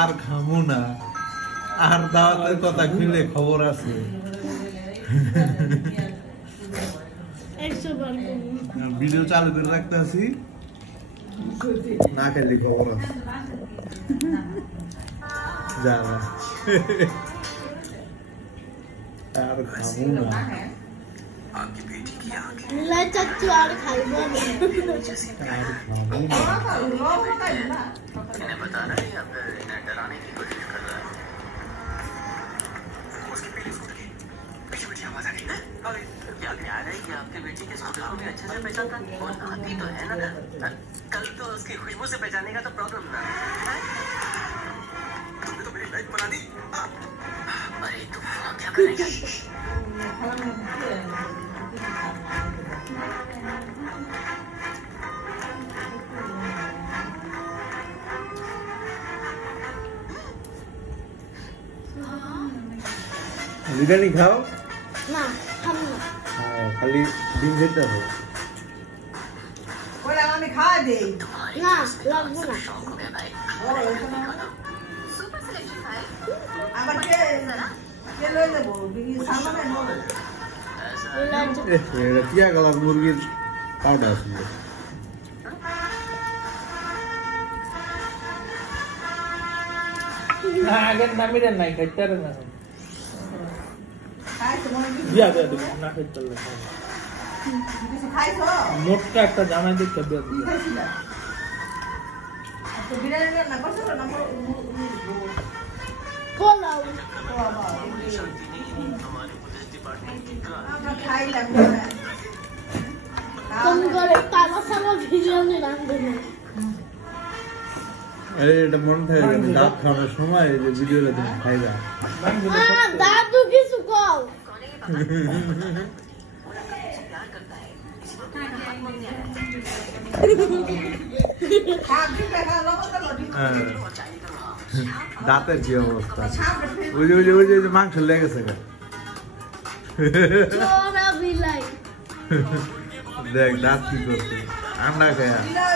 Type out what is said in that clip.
আর খামু না আর দাওয়াতের কথা খুলে খবর আছে ভিডিও চালু করে রাখতে আছি না খেলি খবর আছে যারা আর খামু না आपकी बेटी की आंखें ला चाचू और खाइबो इन्हें बताना नहीं या फिर इन्हें डराने की कोशिश कर रहा है उसकी पीली स्कूटर की पीछे पीछे आवाज आ रही है क्या ख्याल है कि आपके बेटी के स्कूटर को भी अच्छे से पहचानता वो नाती तो है ना कल तो उसकी खुशबू से पहचानेगा तो प्रॉब्लम ना तुमने तो मेरी लाइफ बना दी अरे तुम क्या करेगा বিরিয়ানি খাও না খাম না খালি ডিম খেতে হবে ওরা আমি খাওয়া দেই না লাগবে না আবার কে লই দেবো বিড়ি সামনে নেব এটা টিয়া গলার মুরগির পাউডার আছে আগের নামিরে নাই খাইতে আর না খাইছো মনে দিয়া দিয়া দিব না খাইতে পারলে কিছু খাইছো মোটটা একটা জামাই দেখতে দিয়া কি খাইছিলা তো বিরিয়ানি না করছো না পোলাও আমরা খাইলাম কোন করে তারা সারা বিরিয়ানি রাঁধবে না আরে এটা মন থাকে দাঁত খাওয়ার সময় যে ভিডিওটা তুমি খাইবা দাদু কিছু কও দাঁতের কি অবস্থা ওই যে মাংস লেগেছে চোরা বিলাই দেখ দাঁত কি করছে আন্ডা খায়া এটা